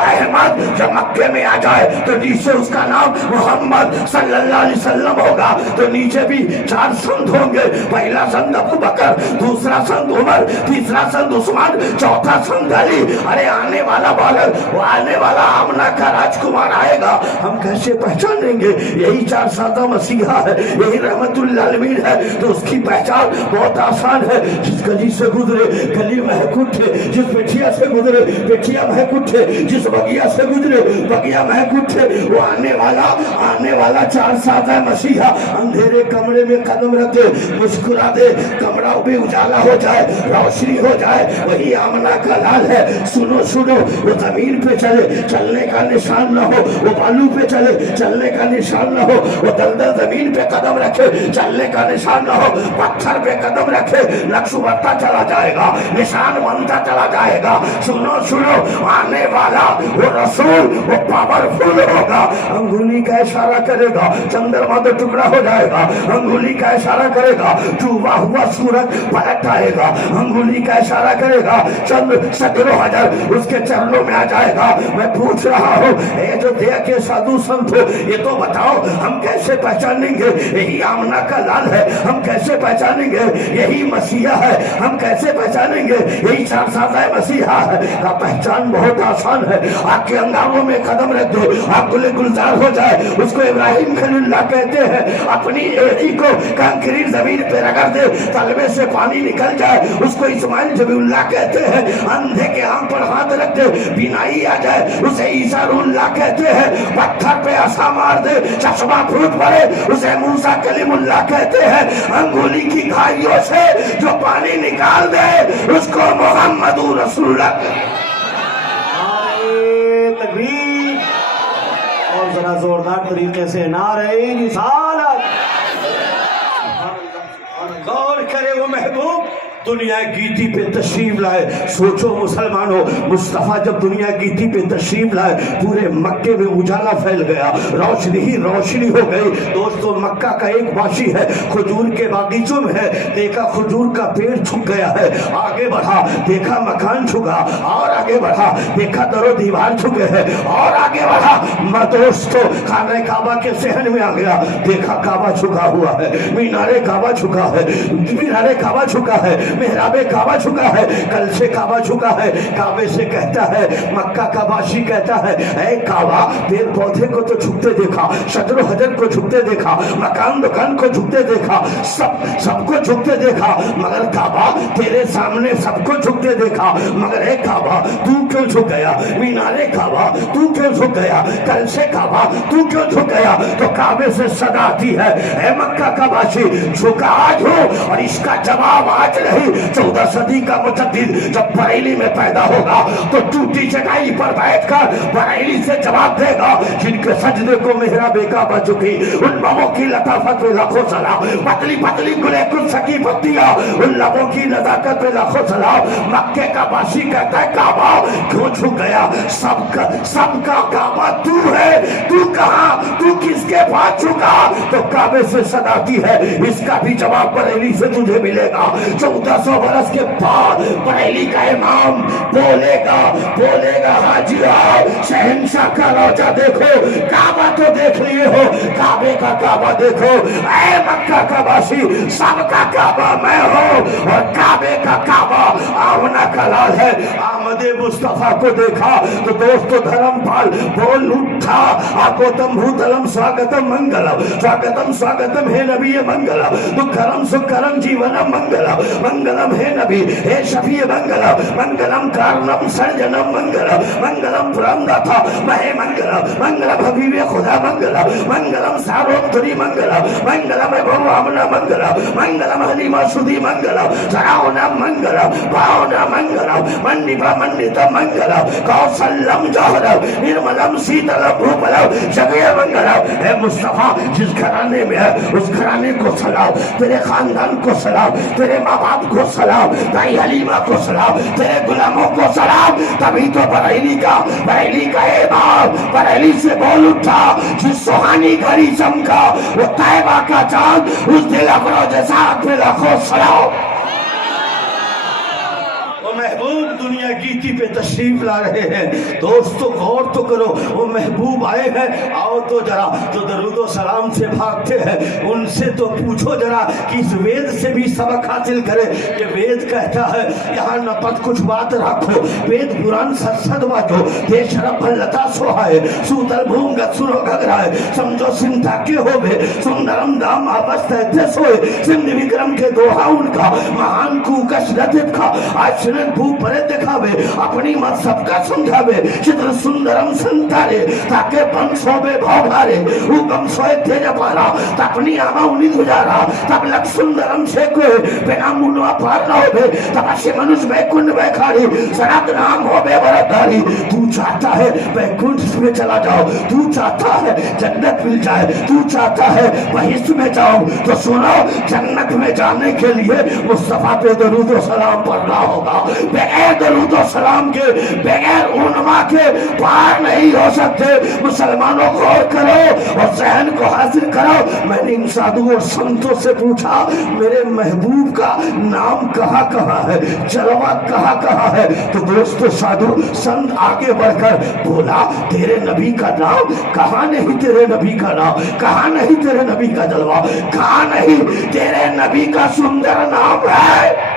احمد جب مکے میں آ جائے تو نیچے اس کا نام محمد صلی اللہ علیہ وسلم ہوگا، تو نیچے بھی 4 سند ہوں گے، پہلا سند ابو بکر، دوسرا سند عمر، تیسرا سند عثمان، چوتھا سند علی۔ ارے آنے والا بالغ، وہ آنے والا آمنہ کا راجکمار آئے گا، ہم کیسے پہچانیں گے؟ یہی 4 سادہ مسیحا ہے، یہی رحمت للعالمین ہے، تو اس کی پہچان بہت آسان ہے۔ جس گلی سے گزرے گلی مہک اٹھے، جس پٹھیا سے گزرے پٹھیا مہک اٹھے، جس بگیا سے گزرے بگیا مہک اٹھے۔ وہ آنے والا 4 سادہ مسیحا اندھیرے کمرے میں قدم رکھے، مسکرا دے، کمرہ بھی اجالا ہو جائے، روشنی ہو جائے، وہی آمنہ کا لال ہے۔ سنو سنو، وہ زمین پہ چلے، چلنے کا نشان نہ ہو، وہ بالو پہ چلے، چلنے کا نشان نہ ہو، وہ دلدل زمین پہ قدم رکھے، چلنے کا نشان نہ ہو، پتھر پہ قدم رکھے، نقش بڑھتا چلا جائے گا، نشان بنتا چلا جائے گا۔ سنو سنو، آنے والا وہ رسول وہ پاورفل ہوگا، انگلی کا اشارہ کرے گا، چندرما تو ٹکڑا ہو جائے گا، انگلی کا اشارہ کرے گا، ڈوبا ہوا سورج پلٹ آئے گا، انگلی کا اشارہ کرے گا، چند صدر و حجر اس کے چرنوں میں آ جائے گا۔ میں پوچھ رہا ہوں، اے جو دیکھے سادھو سنت ہو، یہ تو بتاؤ ہم کیسے پہچانیں گے یہی آمنہ کا لال ہے؟ ہم کیسے پہچانیں گے یہی مسیحا ہے؟ ہم کیسے پہچانیں گے یہی 4 سادہ مسیحا ہے؟ کا پہچان بہت آسان ہے، آپ کے انگاروں میں قدم رکھ دو، آپ گلے گلزار ہو جائے، اس کو ابراہیم خلیل اللہ کہتے ہیں، اپنی ایڑی کو کنکریٹ زمین پہ رگڑ دے، تلوے سے پانی نکل جائے، اس کو اسماعیل جبی اللہ کہتے ہیں، اندھے کے آنکھ پر ہاتھ رکھ دے، بینائی آ جائے، اسے عیسیٰ روح اللہ کہتے ہیں، پتھر پہ عصا مار دے، چشمہ پھوٹ پڑے، اسے موسیٰ کلیم اللہ کہتے ہیں، انگولی کی گھائیوں سے جو پانی نکال دے اس کو محمد رسول اللہ کہتے ہیں۔ نعرہ تکبیر، اور ذرا زوردار طریقے سے نعرہ رسالت۔ غور کرے وہ محبوب دنیا گیتی پہ تشریف لائے۔ سوچو مسلمانوں، مصطفیٰ جب دنیا گیتی پہ تشریف لائے پورے مکے میں اجالا پھیل گیا، روشنی ہی روشنی ہو گئی۔ دوستو مکہ کا ایک باشی ہے، کھجور کے باغیچوں میں ہے، دیکھا کھجور کا پیڑ چھک گیا ہے، آگے بڑھا دیکھا مکان چھکا، اور آگے بڑھا دیکھا در و دیوار چھکے ہیں، اور آگے بڑھا دوستو خانہ کعبہ کے صحن میں آ گیا، دیکھا کعبہ چھکا ہوا ہے، مینار کعبہ چھکا ہے، مینار کعبہ چھکا ہے، محراب کعبہ چھکا ہے، کل سے کعبہ چھکا ہے۔ کعبے سے کہتا ہے، مکہ کا باشی کہتا ہے، اے کعبہ پیڑ پودے کو تو جھکتے دیکھا، شجر و حجر کو جھکتے دیکھا، مکان دکان کو جھکتے دیکھا، سب کو جھکتے دیکھا، مگر کعبہ تیرے سامنے سب کو جھکتے دیکھا، مگر اے کعبہ تو کیوں جھک گیا؟ مینار کعبہ تو کیوں جھک گیا؟ کل سے کعبہ تو کیوں جھک گیا؟ تو کعبے سے صدا آتی ہے، اے مکہ کا باشی جھکا آج ہو، اور اس کا جواب آج نہیں، 14 صدی کا مجدد جب بریلی میں پیدا ہوگا تو ٹوٹی چٹائی پر بیٹھ کر بریلی سے جواب دے گا، جن کے سجدے کو محراب کعبہ چکی، ان لبوں کی لطافت پہ لاکھوں سلام، پتلی پتلی گلے کل سکی پتیاں، ان لبوں کی نزاکت پہ لاکھوں سلام۔ مکے کا باشی کہتا ہے کعبہ کیوں جھک گیا؟ سب کا کعبہ تو ہے، تو کہاں، تو کس کے پاس جھکا؟ تو کعبے سے صدا آتی ہے، اس کا بھی جواب بریلی سے تجھے ملے گا۔ 1400 برس کے بعد بریلی کا امام بولے گا حاجیوں شہنشاہ کا روضہ دیکھو، کعبہ تو دیکھ لیے ہو، کعبے کا کعبہ دیکھو، اے مکہ کا باسی سب کا کعبہ میں ہوں، اور کعبے کا کعبہ آمنہ کا لال ہے۔ آمد مصطفیٰ کو دیکھا تو دوستو دھرم پال بول اٹھا، آکوتم بھوتلم سواگتم منگلم، سواگتم سواگتم ہے نبی منگلم، دکھرم سکھرم جیونم منگلم، منگلم ہے نبی ہے شفیع منگلم، منگلم کارنم سرجنم منگلم، منگلم پرندتا مہے منگلم، منگلم حبیب خدا منگلم، منگلم ساروم تری منگلم، منگلم ابو آمنہ منگلم، منگلم حلیمہ سدی منگلم، سراؤنا منگلم، باؤنا منگلم، منڈپا منڈتا منگلم، کوسلم جوہرم، نرملم سیتلم بھوپلم، جگہ منگلم۔ اے مصطفیٰ جس گھرانے میں ہے اس گھرانے کو سلام، تیرے خاندان کو سلام، تیرے ماں باپ کو سلام، بھائی حلیمہ کو سلام، تیرے غلاموں کو سلام۔ تبھی تو بریلی کا امام بریلی سے بول اٹھا، جس سہانی گھڑی چمکا وہ طیبہ کا چاند، اس دل افروز ساتھ میں لاکھوں سلام۔ وہ محبوب دنیا کی گیتی پہ تشریف لا رہے ہیں. دوستو غور تو کرو, وہ محبوب آئے ہیں. آؤ تو ذرا جو درود و سلام سے بھاگتے ہیں ان سے تو پوچھو ذرا کہ اس وید سے بھی سبق حاصل کرے. کہ وید کہتا ہے یہاں نہ پت کچھ بات رکھو, وید پران سد واجو دیش رب لتا سوہائے سوتر بھونگ سنو گگرائے سمجھو سنتا کے ہوئے سندرم دام آبست ہے سوئے سندھ وکرم کے دوہا ان کا مہان کو کش ردت کا آج سنن بھو پرے دکھاوے اپنی مت سب کا سمجھاوے چتر سندرم سنتارے تاکہ پن سوبے بھاؤ بھارے اوکم سوئے تیج پارا تاپنی آما انہی گجارا تب لک سندرم سے کوئے بنا منو اپار نہ ہوئے تب اشی منوش بے کنڈ بے کھاری سرد نام ہو بے برداری. تو چاہتا ہے بے کنڈ میں چلا جاؤ, تو چاہتا ہے جنت مل جائے, تو چاہتا ہے بہشت میں جاؤ, تو سنو جنت میں جانے کے لیے مصطفیٰ پہ درود و سلام پڑھنا ہوگا. بغیر درود و سلام کے بغیر علماء کے پار نہیں ہو سکتے. مسلمانوں غور کرو اور ذہن کو حاصل کرو. میں نے ان سادھو اور سنتوں سے پوچھا میرے محبوب کا نام کہاں کہاں ہے, جلوہ کہاں کہاں ہے. تو دوستو سادھو سنت آگے بڑھ کر بولا تیرے نبی کا نام کہاں نہیں, تیرے نبی کا نام کہاں نہیں, تیرے نبی کا جلوہ کہاں نہیں, تیرے نبی کا سندر نام ہے.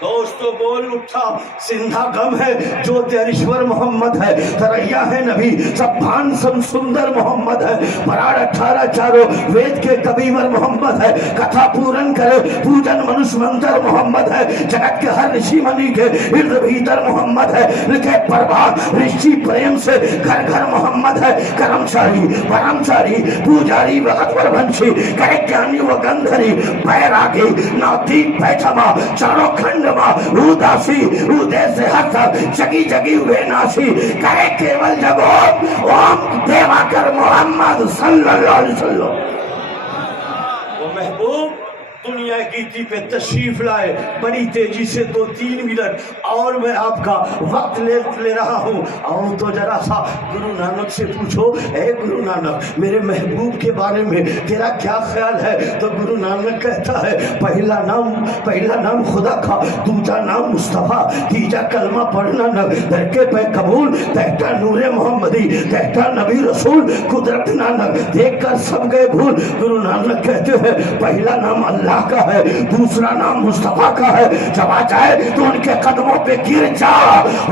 دوستو بول اٹھا سندھا غم ہے جو تیریشور محمد ہے, تریا ہے نبی سب بھان سم سندر محمد ہے, پراڑ 18 چاروں وید کے کبیور محمد ہے, کتھا پورن کرے پوجن منش منتر محمد ہے, جگت کے ہر رشی منی کے ارد بھیتر محمد ہے, لکھے پربھات رشی پریم سے گھر گھر محمد ہے, کرمچاری برمچاری پوجاری وقت وربنشی کرے جانی و گندھری بیراگی نوتی پیچھما چاروں کھنڈ روداسی رودے سے حسر جگی جگی ہوئے ناسی کرے کیول جگو اوم دیوا کر محمد صلی اللہ علیہ وسلم. وہ محبوب دنیا گیتی پہ تشریف لائے بڑی تیزی سے 2-3 منٹ اور میں آپ کا وقت لے رہا ہوں. آؤ تو ذرا سا گرو نانک سے پوچھو اے گرو نانک میرے محبوب کے بارے میں تیرا کیا خیال ہے. تو گرو نانک کہتا ہے پہلا نام خدا کا, دوسرا نام مصطفیٰ, تیجا کلمہ پڑھنا نہ درکے پہ قبول, تہتا نور محمدی تہتا نبی رسول قدرت نانک دیکھ کر سب گئے بھول. گرو نانک کہتے ہیں پہلا نام اللہ کا ہے, دوسرا نام مصطفیٰ کا ہے, جب آ جائے تو ان کے قدموں پہ گر جا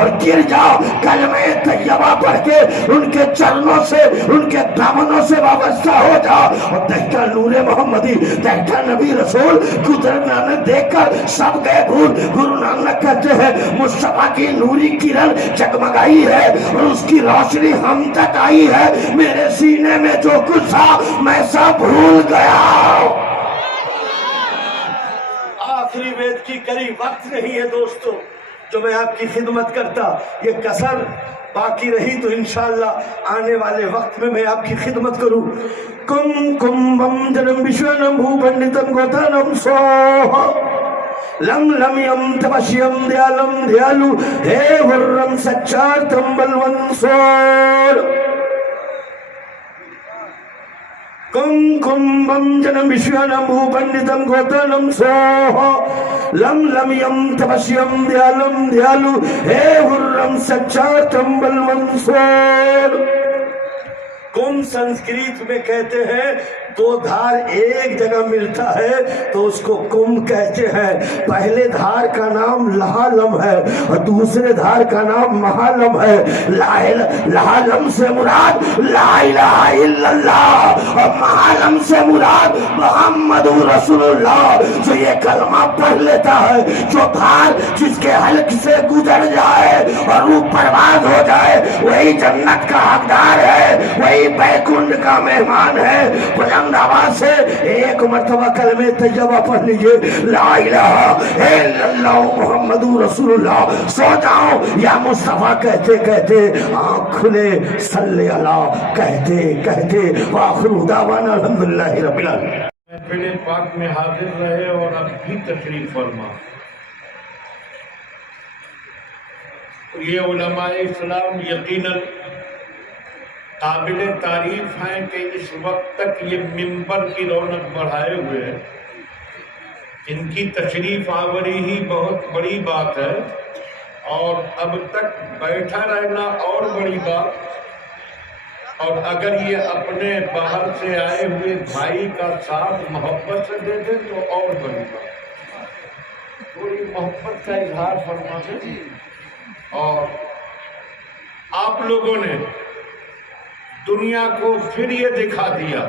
اور گر جا کلمہ طیبہ پڑھ کے ان کے چرنوں سے ان کے دامنوں سے وابستہ ہو جا اور تہتا نور محمدی تہتا نبی رسول قدرت نانک دیکھ کر سب گئے بھول. گرو نانک کہتے ہیں مصطفیٰ کی نوری کرن جگمگائی ہے اور اس کی روشنی ہم تک آئی ہے, میرے سینے میں جو کچھ تھا میں سب بھول گیا. آخری وید کی قریب وقت نہیں ہے دوستو جو میں آپ کی خدمت کرتا, یہ کسر باقی رہی تو انشاءاللہ آنے والے وقت میں آپ کی خدمت کروں. کم کم بم جنم وشوانم بھو پنڈتم گوتانم سوہ لم لم یم تپشیم دیالم دیالو ہے ورم سچار تمبل ونسور. کم کم بم جنم وشوانم بھو پنڈتم گوتانم سوہ لم لم یم تپشیم دیالم دیالو ہے ورم سچار تمبل ونسور. کم سنسکریت میں کہتے ہیں 2 دھار ایک جگہ ملتا ہے تو اس کو کم کہتے ہیں. پہلے دھار کا نام لہالم ہے اور دوسرے دھار کا نام مہالم ہے. لہالم سے مراد لا الہ الا اللہ اور مہالم سے مراد محمد رسول اللہ. جو یہ کلمہ پڑھ لیتا ہے, جو دھار جس کے حلق سے گزر جائے اور روح پرواز ہو جائے, وہی جنت کا حقدار ہے, وہی بیکنڈ کا مہمان ہے. بلند آواز سے ایک مرتبہ کلمہ طیبہ پڑھ لیجئے لا الہ الا اللہ محمد رسول اللہ. سو جاؤ یا مصطفیٰ کہتے کہتے آنکھ کھلے صلی اللہ کہتے کہتے وآخر دعوانا الحمدللہ رب العالمین. محفل پاک میں حاضر رہے اور اب بھی تشریف فرما. یہ علماء اسلام یقیناً قابل تعریف ہیں کہ اس وقت تک یہ منبر کی رونق بڑھائے ہوئے ہیں. ان کی تشریف آوری ہی بہت بڑی بات ہے اور اب تک بیٹھا رہنا اور بڑی بات، اور اگر یہ اپنے باہر سے آئے ہوئے بھائی کا ساتھ محبت سے دے دیں تو اور بڑی بات، تھوڑی محبت کا اظہار فرما دیں۔ اور آپ لوگوں نے دنیا کو پھر یہ دکھا دیا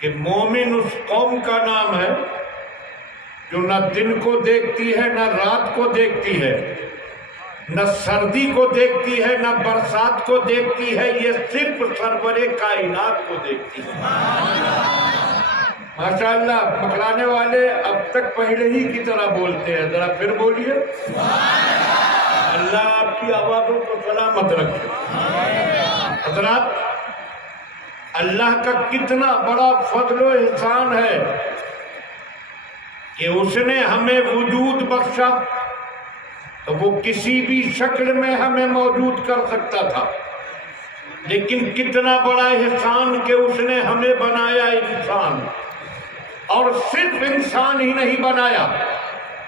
کہ مومن اس قوم کا نام ہے جو نہ دن کو دیکھتی ہے نہ رات کو دیکھتی ہے، نہ سردی کو دیکھتی ہے نہ برسات کو دیکھتی ہے، یہ صرف سرور کائنات کو دیکھتی ہے۔ ماشاءاللہ پکڑانے والے اب تک پہلے ہی کی طرح بولتے ہیں، ذرا پھر بولیے۔ اللہ آپ کی آوازوں کو سلامت رکھے۔ حضرات، اللہ کا کتنا بڑا فضل و احسان ہے کہ اس نے ہمیں وجود بخشا، تو وہ کسی بھی شکل میں ہمیں موجود کر سکتا تھا، لیکن کتنا بڑا احسان کہ اس نے ہمیں بنایا انسان، اور صرف انسان ہی نہیں بنایا،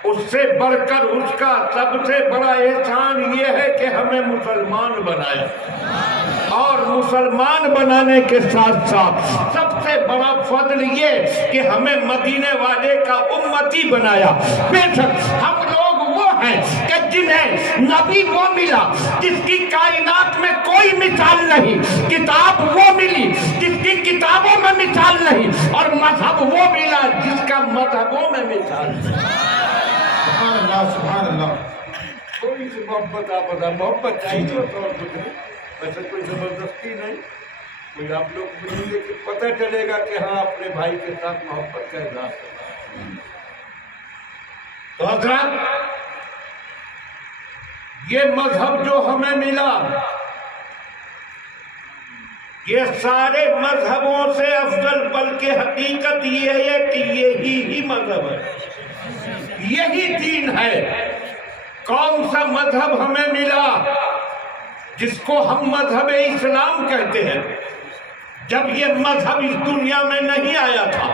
اس سے بڑھ کر اس کا سب سے بڑا احسان یہ ہے کہ ہمیں مسلمان بنایا، اور مسلمان بنانے کے ساتھ ساتھ سب سے بڑا فضل یہ کہ ہمیں مدینے والے کا امتی بنایا۔ بے شک ہم لوگ وہ ہیں کہ جنہیں نبی وہ ملا جس کی کائنات میں کوئی مثال نہیں، کتاب وہ ملی جس کی کتابوں میں مثال نہیں، اور مذہب وہ ملا جس کا مذہبوں میں مثال نہیں۔ سبحان اللہ، سبحان اللہ۔ تھوڑی سی محبت آپ بتا، محبت چاہیے اور کچھ نہیں، ویسے کوئی زبردستی نہیں، کوئی آپ لوگ ملیں گے کہ پتہ چلے گا کہ ہاں اپنے بھائی کے ساتھ محبت کا اظہار کرنا ہے۔ تو حضرات، یہ مذہب جو ہمیں ملا، یہ سارے مذہبوں سے افضل، بلکہ حقیقت یہ ہے کہ یہی مذہب ہے، یہی دین ہے۔ کون سا مذہب ہمیں ملا جس کو ہم مذہب اسلام کہتے ہیں؟ جب یہ مذہب اس دنیا میں نہیں آیا تھا،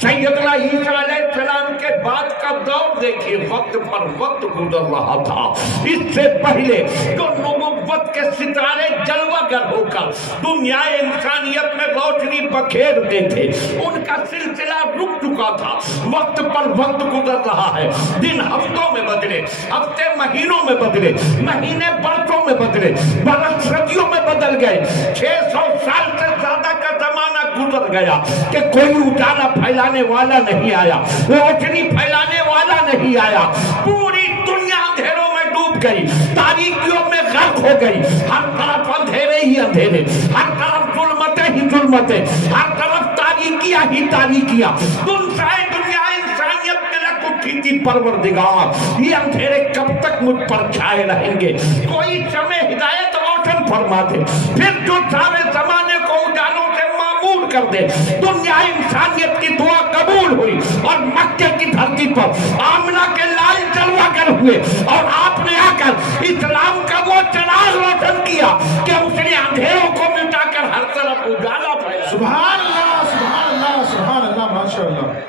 سیدنا عیسیٰ علیہ السلام کے بعد کا دور دیکھیے، وقت پر وقت گزر رہا تھا۔ اس سے پہلے جو نبوت کے ستارے جلوہ گر ہو کر دنیا انسانیت میں روشنی بکھیرتے تھے، ان کا سلسلہ رک چکا تھا۔ وقت پر وقت گزر رہا ہے، دن ہفتوں میں بدلے، ہفتے مہینوں میں بدلے، مہینے برسوں میں بدلے، برس صدیوں میں بدل گئے۔ 600 سال سے زیادہ کا زمانہ گزر گیا کہ کوئی اجالا پھیلانے والا نہیں آیا، روشنی پھیلانے والا نہیں آیا۔ پوری دنیا اندھیروں میں ڈوب گئی، تاریکیوں میں غرق ہو گئی، ہر طرف اندھیرے ہی اندھیرے، ہر طرف ظلمتیں ہی ظلمتیں، ہر طرف تاریکیاں ہی تاریکیاں۔ سنسائے دنیا انسانیت میں لگ اٹھی تھی، پروردگار یہ اندھیرے کب تک مجھ پر چھائے رہیں گے؟ کوئی شمع ہدایت روشن فرما دے، پھر جو سارے زمانے کو اجالوں سے معمور کر دے۔ دنیا انسانیت کی دعا قبول ہوئی، اور مکے کی دھرتی پر آمنہ کے لال جلوہ گر ہوئے، اور آپ نے آ کر اسلام کا وہ چراغ روشن کیا کہ اس نے اندھیروں کو مٹا کر ہر طرف اجالا پھیلایا۔ سبحان اللہ، سبحان اللہ، سبحان اللہ، ماشاء اللہ۔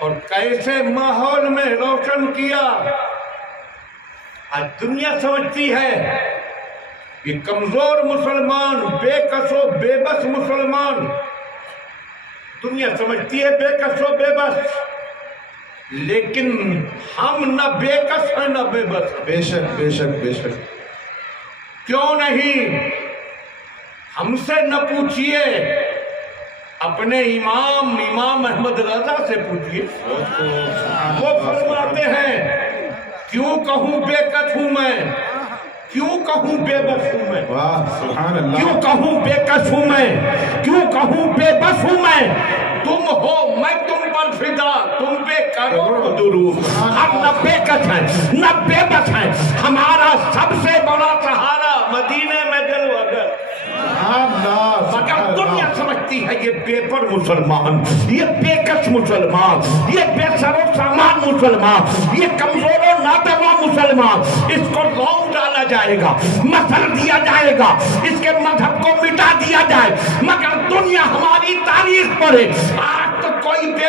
اور کیسے ماحول میں روشن کیا؟ آج دنیا سمجھتی ہے کہ کمزور مسلمان، بے کس و بے بس مسلمان، دنیا سمجھتی ہے بے کس و بے بس، لیکن ہم نہ بے کس ہیں نہ بے بس۔ بے شک، بے شک، بے شک۔ کیوں نہیں؟ ہم سے نہ پوچھئے، اپنے امام احمد رضا سے پوچھئے، وہ فرماتے ہیں کیوں کہوں بے کس ہوں میں، کیوں کہوں بے بس ہوں میں، واہ، سبحان اللہ۔ کیوں کہوں بے کس ہوں میں، کیوں کہوں بے بس ہوں میں، تم ہو میں تم پر فدا، تم پہ کروڑ درود۔ ہم نہ بے کس ہیں نہ بے بس ہیں، ہمارا سب سے بڑا سہارا مدینے میں جلوہ گر۔ مگر دنیا سمجھتی ہے یہ بے پر مسلمان، یہ بے کس مسلمان، یہ بے سر و سامان مسلمان، یہ کمزور و ناتواں مسلمان، اس کو لونگ ڈالا جائے گا، مسل دیا جائے گا، اس کے مذہب کو مٹا دیا جائے۔ مگر دنیا ہماری تاریخ پڑھے، آج تو کوئی بے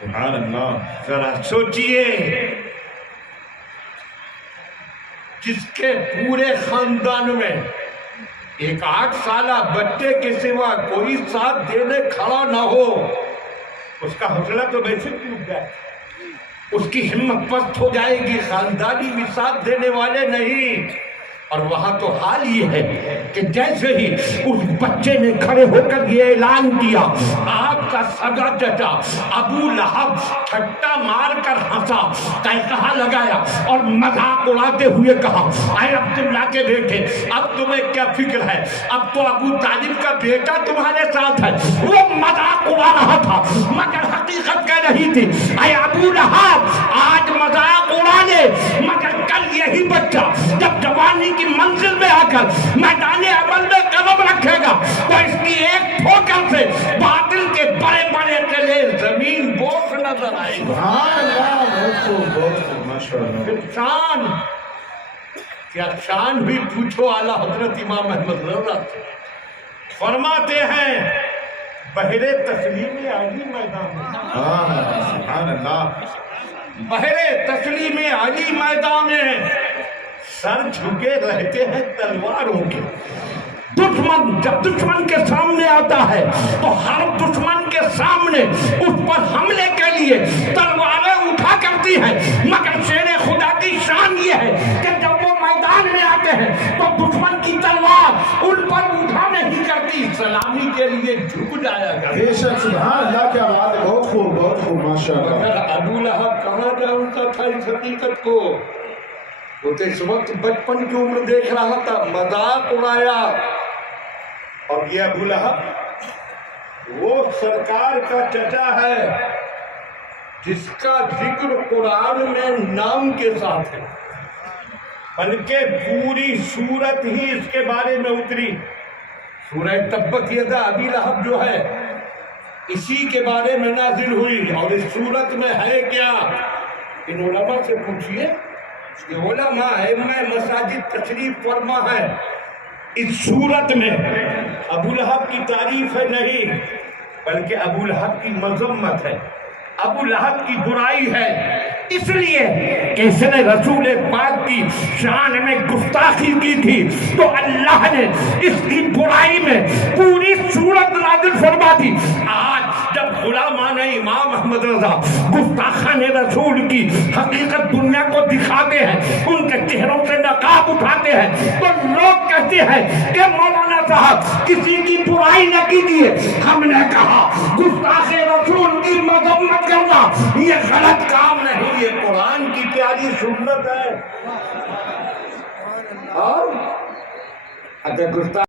سبحان اللہ. ذرا سوچئے جس کے پورے خاندان میں ایک 8 سالہ بچے کے سوا کوئی ساتھ دینے کھڑا نہ ہو، اس کا حوصلہ تو ویسے ٹوٹ جائے، اس کی ہمت پست ہو جائے گی. خاندانی بھی ساتھ دینے والے نہیں. اور وہاں تو حال یہ ہے کہ جیسے ہی اس بچے نے کھڑے ہو کر یہ اعلان کیا، آپ کا سگا چچا ابو لہب ٹھٹا مار کر ہنسا، قہقہا لگایا اور مذاق اڑاتے ہوئے کہا، اے عبداللہ کے بیٹے، اب تمہیں کیا فکر ہے؟ اب تو ابو طالب کا بیٹا تمہارے ساتھ ہے. وہ مذاق اڑا رہا تھا مگر حقیقت کہہ رہی تھی، اے ابو لہب آج مذاق اڑا لے مگر کل یہی بچہ جب جوانی کی منزل میں آ کر میدان عمل میں قدم رکھے گا تو اس کی ایک ٹھوکر سے باطل کے بڑے بڑے قلعے زمین بوس نظر آئے گا. سبحان اللہ. بہت خوب، بہت خوب، ماشاءاللہ. پھر شان، کیا شان بھی پوچھو اعلیٰ حضرت امام احمد رضا سے. فرماتے ہیں بحر تسلیم علی میدان میں، سبحان اللہ. بحر تسلیم علی میدان میں سر جھکے رہتے ہیں تلواروں کے. دشمن جب دشمن کے سامنے آتا ہے تو ہر دشمن کے سامنے اس پر حملے کے لیے تلواریں اٹھا کرتی ہیں، مگر شیر خدا کی شان یہ ہے کہ جب وہ میدان میں آتے ہیں تو دشمن کی تلوار ان پر اٹھا نہیں کرتی، سلامی کے لیے جھک جایا کرتی. بے شک. سبحان اللہ. کیا بات ہے. بہت خوب، بہت خوب، ماشاءاللہ. مگر ابو لہب کہاں جانتا تھا اس حقیقت کو؟ وہ تو اس وقت بچپن کی عمر دیکھ رہا تھا، مذاق اڑایا. اور یہ ابو لہب وہ سرکار کا چچا ہے جس کا ذکر قرآن میں نام کے ساتھ ہے، بلکہ پوری سورت ہی اس کے بارے میں اتری. سورہ تبت یدا ابی لہب جو ہے اسی کے بارے میں نازل ہوئی. اور اس سورت میں ہے کیا؟ ان علماء سے پوچھئے. یہ علماء ائمہ مساجد تشریف فرما ہے. اس سورت میں ابو لہب کی تعریف ہے نہیں، بلکہ ابو لہب کی مذمت ہے، ابو لہب کی برائی ہے. اس لیے کہ اس نے رسول پاک کی شان میں گستاخی کی تھی تو اللہ نے اس کی برائی میں پوری سورت نازل فرما دی. آج جب غلامان امام احمد رضا گستاخان رسول کی حقیقت دنیا کو دکھاتے ہیں، ان کے چہروں سے نقاب اٹھاتے ہیں، تو لوگ کہتے ہیں کہ مولانا صاحب کسی کی برائی نہ کیجیے. ہم نے کہا گستاخ رسول کی مذمت کرنا یہ غلط کام نہیں، یہ قرآن کی پیاری سنت ہے. اور اگر گستاخ